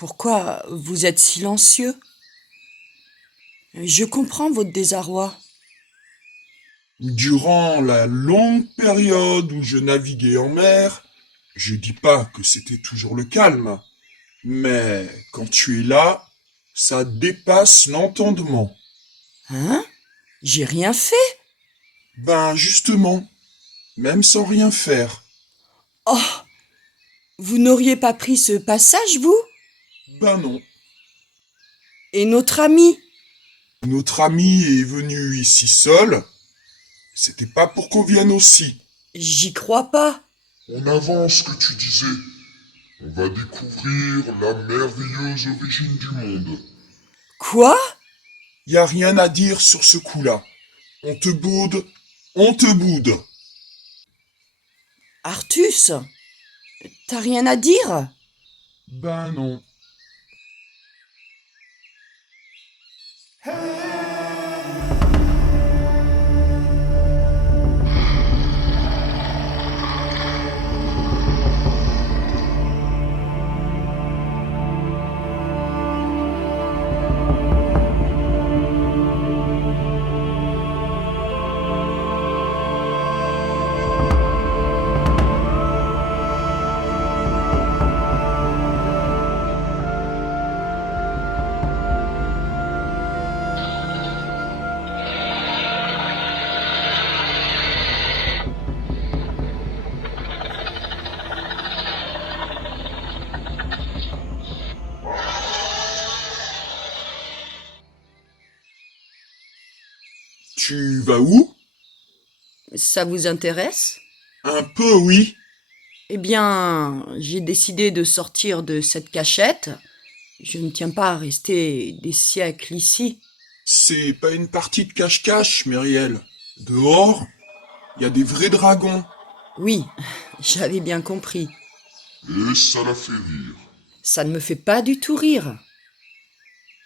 Pourquoi vous êtes silencieux? Je comprends votre désarroi. Durant la longue période où je naviguais en mer, je dis pas que c'était toujours le calme, mais quand tu es là, ça dépasse l'entendement. Hein? J'ai rien fait? Ben justement, même sans rien faire. Oh! Vous n'auriez pas pris ce passage, vous? Ben non. Et notre ami? Notre ami est venu ici seul. C'était pas pour qu'on vienne aussi. J'y crois pas. En avant ce que tu disais. On va découvrir la merveilleuse origine du monde. Quoi? Y a rien à dire sur ce coup-là. On te boude, on te boude. Artus? T'as rien à dire? Ben non. Tu vas où? Ça vous intéresse? Un peu, oui. Eh bien, j'ai décidé de sortir de cette cachette. Je ne tiens pas à rester des siècles ici. C'est pas une partie de cache-cache, Myriel. Dehors, y a des vrais dragons. Oui, j'avais bien compris. Et ça la fait rire. Ça ne me fait pas du tout rire.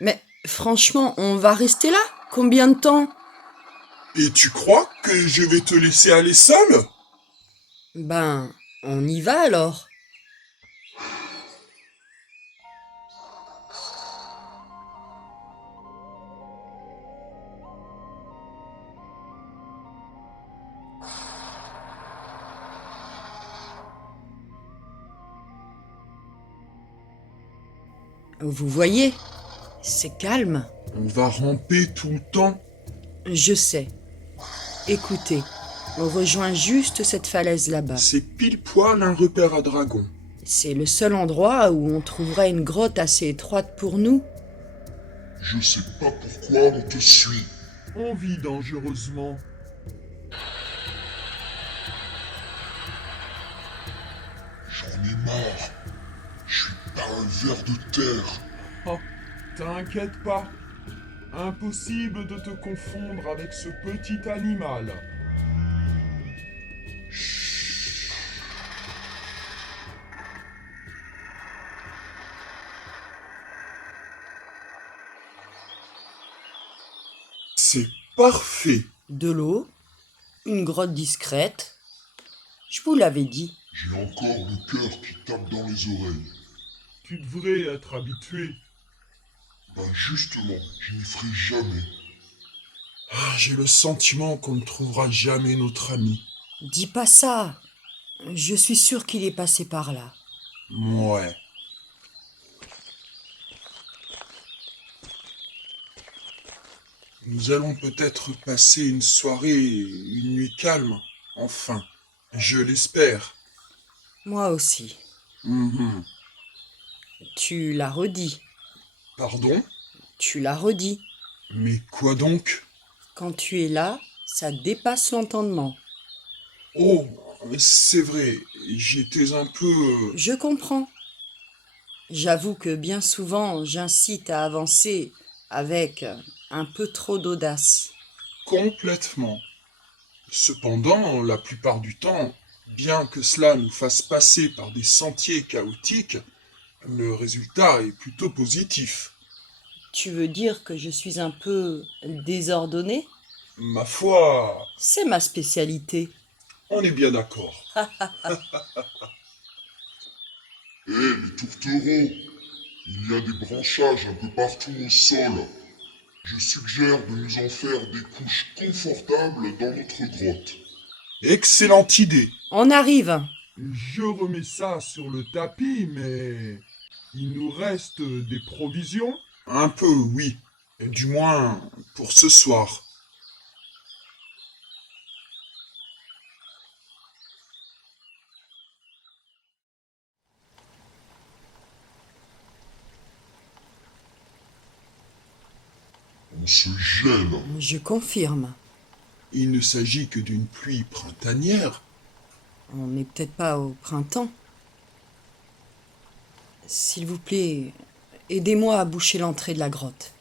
Mais franchement, on va rester là? Combien de temps? Et tu crois que je vais te laisser aller seul? Ben, on y va alors. Vous voyez, c'est calme. On va ramper tout le temps. Je sais. Écoutez, on rejoint juste cette falaise là-bas. C'est pile poil un repère à dragons. C'est le seul endroit où on trouverait une grotte assez étroite pour nous. Je sais pas pourquoi on te suit. On vit dangereusement. J'en ai marre. Je suis pas un ver de terre. Oh, t'inquiète pas. Impossible de te confondre avec ce petit animal. C'est parfait. De l'eau, une grotte discrète. Je vous l'avais dit. J'ai encore le cœur qui tape dans les oreilles. Tu devrais être habitué. Ben justement, je n'y ferai jamais. Ah, j'ai le sentiment qu'on ne trouvera jamais notre ami. Dis pas ça. Je suis sûre qu'il est passé par là. Ouais. Nous allons peut-être passer une soirée, une nuit calme. Enfin, je l'espère. Moi aussi. Mhm. Tu l'as redit. Pardon? Tu l'as redit. Mais quoi donc? Quand tu es là, ça dépasse l'entendement. Oh, c'est vrai, j'étais un peu... Je comprends. J'avoue que bien souvent, j'incite à avancer avec un peu trop d'audace. complètement. Cependant, la plupart du temps, bien que cela nous fasse passer par des sentiers chaotiques, le résultat est plutôt positif. Tu veux dire que je suis un peu désordonnée? Ma foi, C'est ma spécialité. on est bien d'accord. Hé, les tourtereaux. Il y a des branchages un peu partout au sol. Je suggère de nous en faire des couches confortables dans notre grotte. Excellente idée. On arrive. Je remets ça sur le tapis, mais il nous reste des provisions? Un peu, oui. Du moins, pour ce soir. On se gèle. Je confirme. Il ne s'agit que d'une pluie printanière. On n'est peut-être pas au printemps. S'il vous plaît, aidez-moi à boucher l'entrée de la grotte.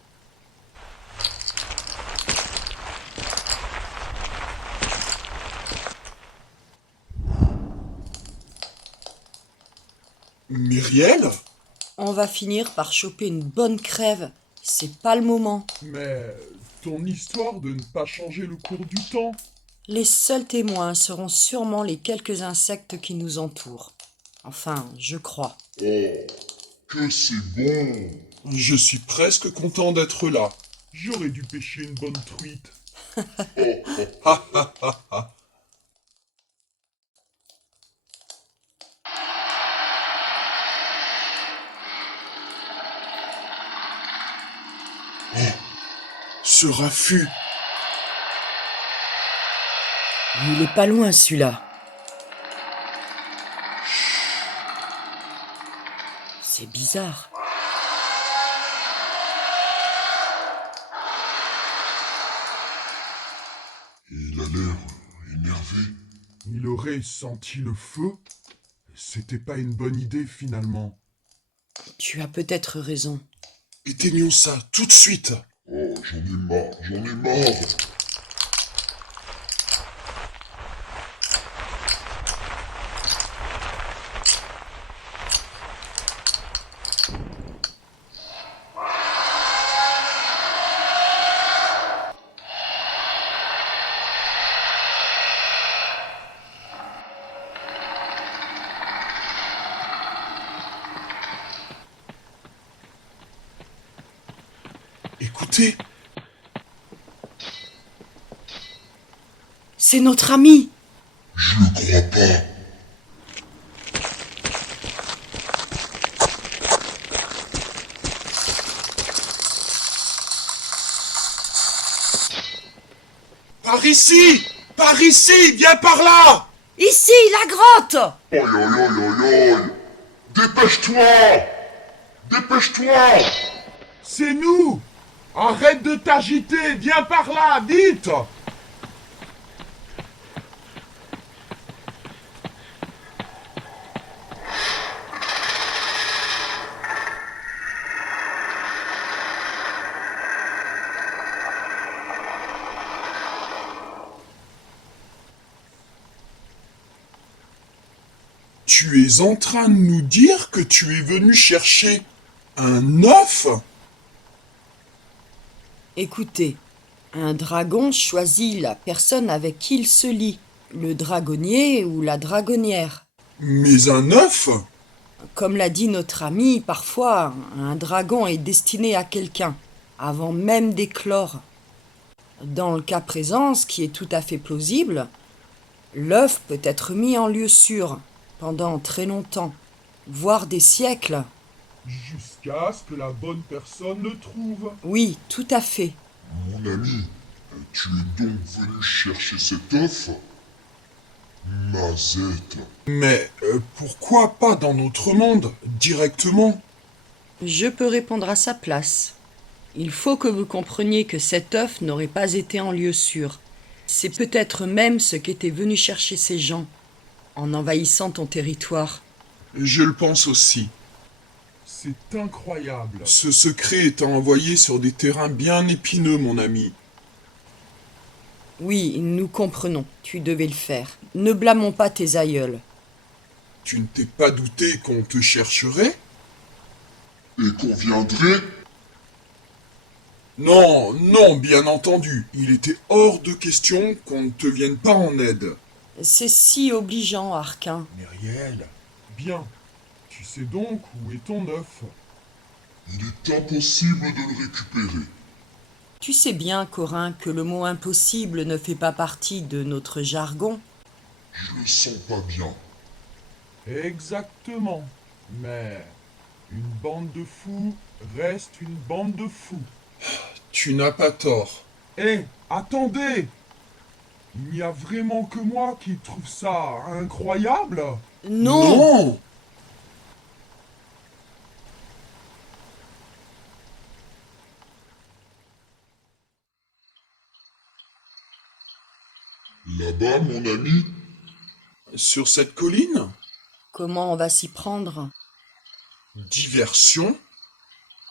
Myriel? On va finir par choper une bonne crève. C'est pas le moment. Mais ton histoire de ne pas changer le cours du temps? Les seuls témoins seront sûrement les quelques insectes qui nous entourent. Enfin, je crois. Oh, que c'est bon. Je suis presque content d'être là. J'aurais dû pêcher une bonne truite. Ha ha ha ha. Ce raffut. Il est pas loin celui-là. C'est bizarre. Il a l'air énervé. Il aurait senti le feu. C'était pas une bonne idée finalement. Tu as peut-être raison. Éteignons ça tout de suite. Oh, j'en ai marre, j'en ai marre. Écoutez, C'est notre ami. Je le crois pas. par ici! Par ici! Viens par là! Ici, la grotte. Aïe aïe aïe aïe aïe. Dépêche-toi. Dépêche-toi. C'est nous! Arrête de t'agiter! Viens par là! Vite! Tu es en train de nous dire que tu es venu chercher un œuf? Écoutez, un dragon choisit la personne avec qui il se lie, le dragonnier ou la dragonnière. Mais un œuf? Comme l'a dit notre ami, parfois un dragon est destiné à quelqu'un, avant même d'éclore. Dans le cas présent, ce qui est tout à fait plausible, l'œuf peut être mis en lieu sûr pendant très longtemps, voire des siècles. Jusqu'à ce que la bonne personne le trouve. Oui, tout à fait. Mon ami, tu es donc venu chercher cet œuf? Mazette. Mais pourquoi pas dans notre monde, directement? Je peux répondre à sa place. Il faut que vous compreniez que cet œuf n'aurait pas été en lieu sûr. C'est peut-être même ce qu'étaient venus chercher ces gens, en envahissant ton territoire. Je le pense aussi. C'est incroyable. Ce secret est envoyé sur des terrains bien épineux, mon ami. Oui, nous comprenons, tu devais le faire. Ne blâmons pas tes aïeuls. Tu ne t'es pas douté qu'on te chercherait? Et qu'on viendrait? Non, non, bien entendu. Il était hors de question qu'on ne te vienne pas en aide. C'est si obligeant, Arquin. Myriel, bien. Tu sais donc où est ton œuf? Il est impossible de le récupérer. Tu sais bien, Corin, que le mot impossible ne fait pas partie de notre jargon. Je le sens pas bien. Exactement. Mais une bande de fous reste une bande de fous. Tu n'as pas tort. Hé, attendez! Il n'y a vraiment que moi qui trouve ça incroyable? Non. Là-bas, mon ami, Sur cette colline? Comment on va s'y prendre? Diversion?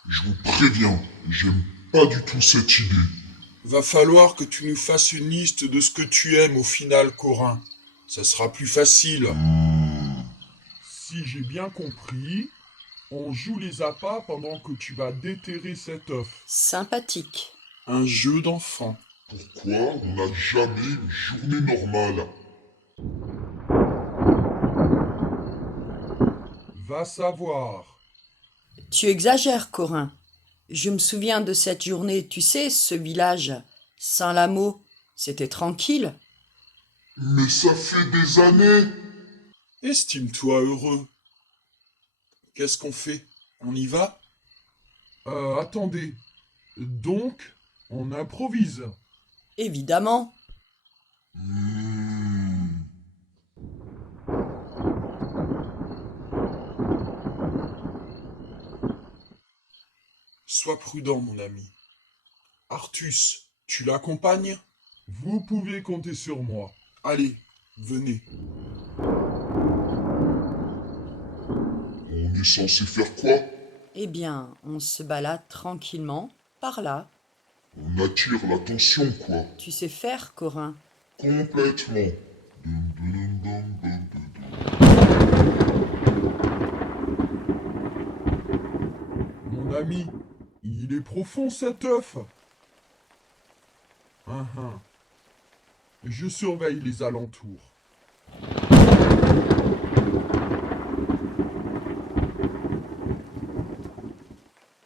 je vous préviens, j'aime pas du tout cette idée. Va falloir que tu nous fasses une liste de ce que tu aimes au final, Corin. Ça sera plus facile. Si j'ai bien compris, on joue les appâts pendant que tu vas déterrer cet œuf. Sympathique. Un jeu d'enfant. Pourquoi on n'a jamais une journée normale? Va savoir. Tu exagères, Corin. Je me souviens de cette journée, tu sais, ce village, Saint-Lamo, c'était tranquille. Mais ça fait des années. Estime-toi heureux. Qu'est-ce qu'on fait? On y va? Attendez. Donc, on improvise. Évidemment. Sois prudent, mon ami. Artus, tu l'accompagnes? Vous pouvez compter sur moi. Allez, venez. On est censé faire quoi? Eh bien, on se balade tranquillement, par là. On attire l'attention, quoi. Tu sais faire, Corin. Complètement. Mon ami, il est profond cet œuf. Je surveille les alentours.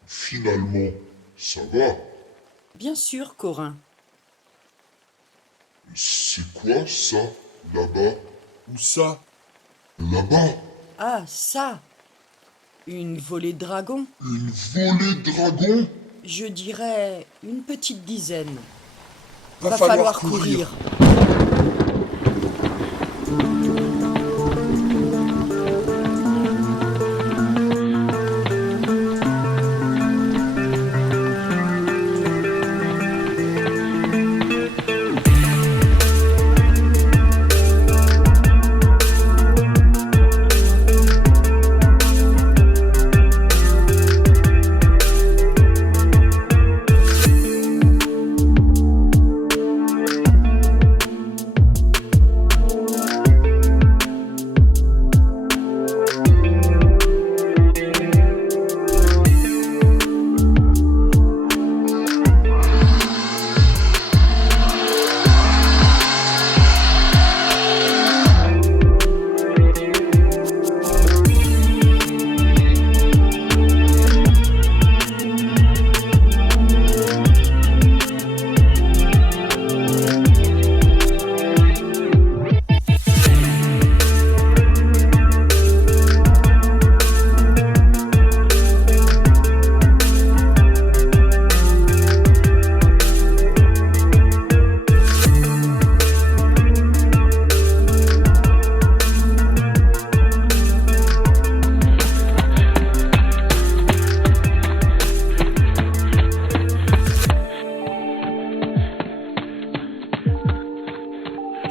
Finalement, ça va. Bien sûr, Corin. C'est quoi ça, là-bas? Où ça? Là-bas? Ah, ça. Une volée de dragons? Une volée de dragons? Je dirais une petite dizaine. Va falloir courir.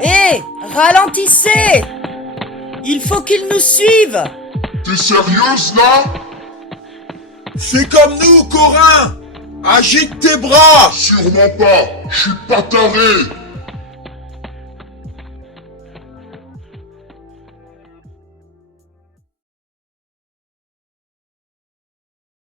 Hé, ralentissez! Il faut qu'ils nous suivent! T'es sérieuse, là? Fais comme nous, Corin! Agite tes bras! Sûrement pas. Je suis pas taré.